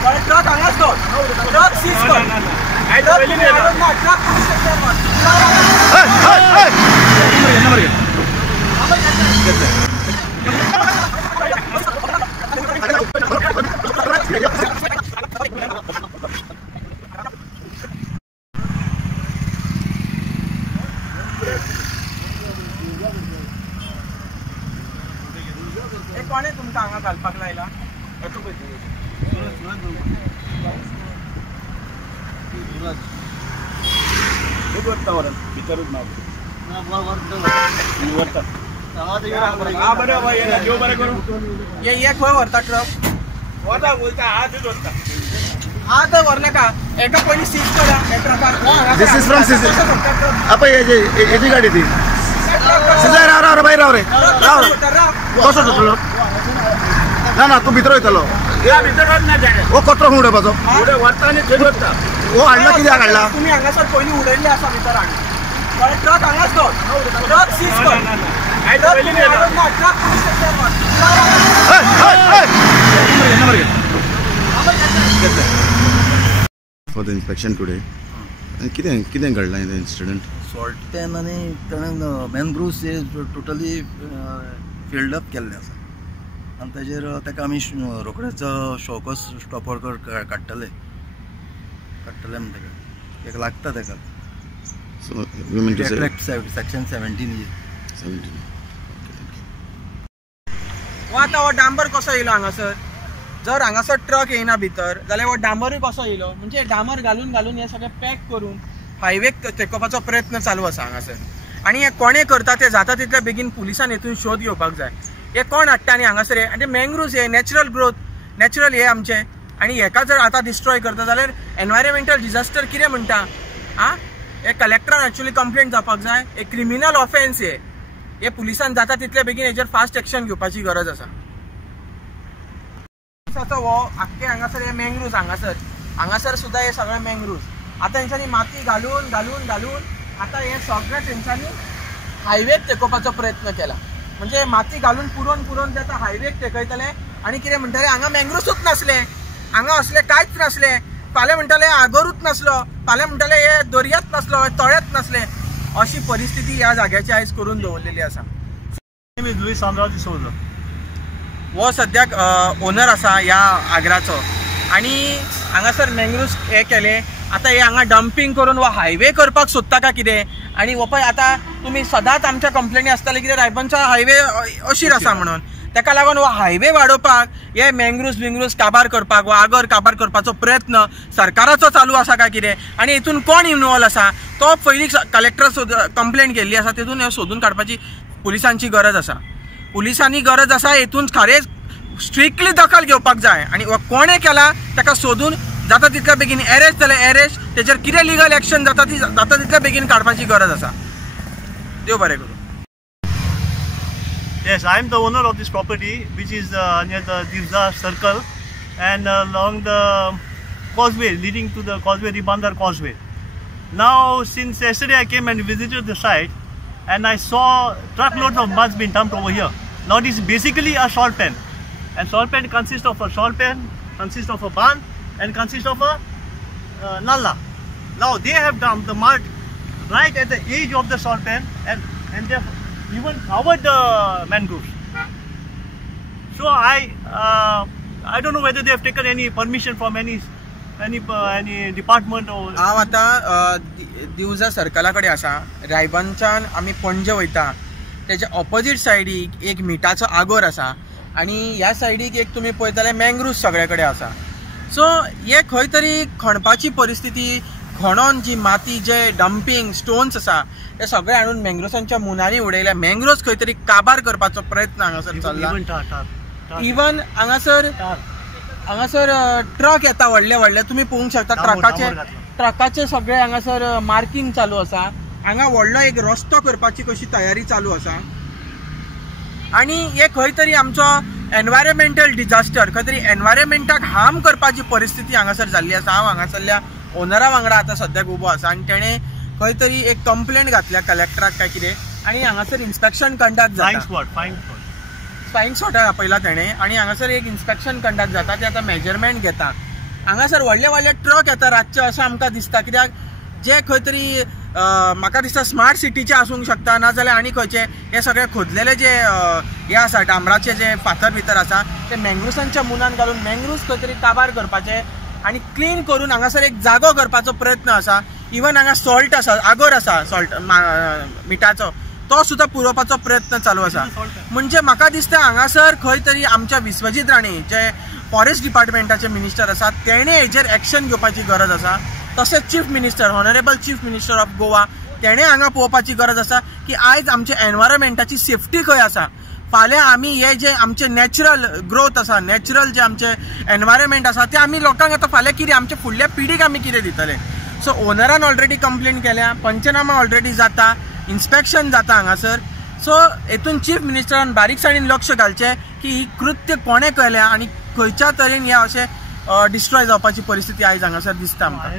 Truck हांगाच दवर, truck seize कर, कोणे तुमकां हांगा घालपाक लायला? एक खंय व्हरता ट्रक? आतां व्हरनाका, एका पयलीं सीज करा ट्रकाक. This is from seize. आपण याची गाडी ती सीजर. राव बाहेर राव रे, राव कसो सुटलो ना ना तू भितर वयतलो. ओ कचरो खंय उडोवपाचो? ओ हाडला कित्याक हाडला? तुमी हांगासर पयलीं उडयल्ले आसा भितर हाडून. ट्रक हांगाच दवर, ट्रक सीज कर. For the inspection today, कितें घडला in the incident? Salt pan आनी ताणें मॅनग्रोव्स हे टोटली फिल्ड अप केल्ले आसा आनी ताजेर ताका आमी रोखडेच शोकस स्टॉपर काडटले म्हणटा ताका लागता ताका. So you mean to say section 17 आतां हो डांबर कसो येयलो हांगासर? जर हांगासर ट्रक येयना भितर जाल्यार हो डांबरूय कसो येयलो? म्हणजे डांबर घालून हे सगळें पॅक करून हायवेक तेकोवपाचो प्रयत्न चालू आसा हांगासर. आनी हे कोणे करता ते जाता तितल्या बेगीन पुलिसान हेतून शोध घेवपाक जाय. हे कोण हाडटा आनी हांगासर हे मँग्रोव्स हे नॅचरल ग्रोथ, नॅचरल हे आमचे, आनी हेका जर आतां डिस्ट्रॉय करता जाल्यार एनवायरमेंटल डिझास्टर कितें म्हणटा? हे कलेक्टरान एक्चुअली कंप्लेंट जावपाक जाय. हे क्रिमिनल ऑफेन्स हे पुलिसान जाता तितल्या बेगीन हेचेर फास्ट एक्शन घेवपाची गरज आसा. हो आख्खे हांगासर हे मँग्रोव्स हांगासर सुद्धा हे सगळे मँग्रोव्स. आतां हेंच्यांनी माती घालून आतां हे सगळें तेंच्यांनी हायवेक तेकोवपाचो प्रयत्न केला. म्हणजे माती घालून पुरोन ते आतां हायवेक तेकयतले आनी कितें म्हणटाले हांगा मँग्रोव्सूच नासले, हांगा असले कांयच नासले. फाल्यां म्हणटाले आगरूच नासलो, फाल्यां म्हणटाले हे दर्यांत नासलो, तळ्यात नासले. अशी परिस्थिती ह्या जाग्याची आयज करून दवरलेली आसा. लुईस आंद्राओ डी सोजा हो सद्याक ओनर आसा ह्या आग्राचो आनी हांगासर मँग्रोव्स हे केले. आतां हे हांगा डंपिंग करून हो हायवे करपाक सोदता काय कितें? आनी हो पळय आतां तुमी सदांच आमच्या कंप्लेनी आसताले कितें रायबंदचा हायवे अशीर आसा म्हणून. ताका लागून हो हायवे वाडोवपाक हे मँग्रोव्स काबार करपाक वा आगर काबार करपाचो प्रयत्न सरकाराचो चालू आसा काय कितें? आनी हितून कोण इन्वॉल्व आसा तो पयलीं कलेक्टर कंप्लेंट केल्ली आसा, तितून हे सोदून काडपाची पुलिसांची गरज आसा. पुलिसांनी गरज आसा हितून खरेंच स्ट्रिक्टली दखल घेवपाक जाय आनी कोणे केला ताका सोदून जाता तितल्या बेगीन एरेस्ट जाल्यार एरेस्ट, तेजेर कितें लिगल एक्शन जाता ती जाता तितल्या बेगीन काडपाची गरज आसा. देव बरें करूं. Yes, I am the owner of this property, which is near the Divza Circle and along the causeway leading to the causeway, Ribandar Causeway. Now, since yesterday I came and visited the site, and I saw truckloads of mud being dumped over here. Now, this is basically a salt pen, and salt pen consists of a salt pen, consists of a barn, and consists of a nalla. Now, they have dumped the mud right at the edge of the salt pen, and they have even covered the mangroves. So I don't know whether they have taken any permission from any department. हांव आतां दिवजा सर्कला कडेन आसा. रायबंदच्यान आमी पणजे वयता तेच्या opposite सायडीक एक मिठाचो आगोर आसा आनी ह्या सायडीक एक तुमी पळयताले मँग्रोव्स सगळे कडेन आसा. सो हे खंय तरी खणपाची परिस्थिती, खणोन जी माती जे डंपिंग स्टोन्स आसा ते सगळे हाडून मँग्रोव्सांच्या मुनांनी उडयल्या. मँग्रोव्स खंय तरी काबार करपाचो प्रयत्न हांगासर चल्ला. इवन हांगासर ट्रक येता व्हडले तुम्ही पळोवंक शकता. ट्रकाचे सगळे हांगासर मार्किंग चालू आसा. हांगा व्हडलो एक रस्तो करपाची कशी तयारी चालू आसा आनी हे खंय तरी आमचो एनवायरमेंटल डिझास्टर, खंय तरी एनवायरमेंटाक हार्म करपाची परिस्थिती हांगासर जाल्ली आसा. हांव हांगासरल्या ओनरा वांगडा आतां सद्याक उबो आसा आनी तेणें खंय तरी एक कंप्लेंट घातल्या कलेक्टराक काय कितें आनी हांगासर इन्स्पेक्शन कंडक्ट जाता. फायन स्पॉट आपयला तेणें आनी हांगासर एक इन्स्पेक्शन कंडक्ट जाता. ते आतां मेजरमेंट घेता हांगासर व्हडले व्हडले ट्रक येता रातचे अशें आमकां दिसता, कित्याक जे खंय तरी म्हाका दिसता स्मार्ट सिटीचे आसूंक शकता, नाजाल्यार आनी खंयचे हे सगळे खोदलेले जे हे आसा डांबराचे जे फातर भितर आसा ते मँग्रुव्सांच्या मुनान घालून मँग्रुव्स खंय तरी काबार करपाचे आनी क्लीन करून हांगासर एक जागो करपाचो प्रयत्न आसा. इवन हांगा सॉल्ट आसा, आगोर आसा सॉल्ट मिठाचो, तो सुद्धा पुरोवपाचो प्रयत्न चालू आसा. म्हणजे म्हाका दिसता हांगासर खंय तरी आमच्या विश्वजीत राणे जे फॉरेस्ट डिपार्टमेंटाचे मिनिस्टर आसात तेणे हेजेर एक्शन घेवपाची गरज आसा. तशेंच chief minister, honourable chief minister of Goa, तेणे हांगा पळोवपाची गरज आसा की आयज आमचे एनवायरमेंटाची सेफ्टी खंय आसा. फाल्यां आमी हे जे आमचे नॅचरल ग्रोथ आसा, नॅचरल जे आमचे एनवायरमेंट आसा ते आमी लोकांक आतां फाल्यां कितें आमच्या फुडल्या पिढीक आमी कितें दितले. सो ओनरान ऑलरेडी कंप्लेन केल्या, पंचनामा ऑलरेडी जाता, इन्स्पेक्शन जाता हांगासर. सो हेतून चीफ मिनिस्टरान बारीकसाणीन लक्ष घालचें की ही कृत्य कोणे केल्या आनी खंयच्या तरेन हे अशें डिस्ट्रॉय जावपाची परिस्थिती आयज हांगासर दिसता आमकां.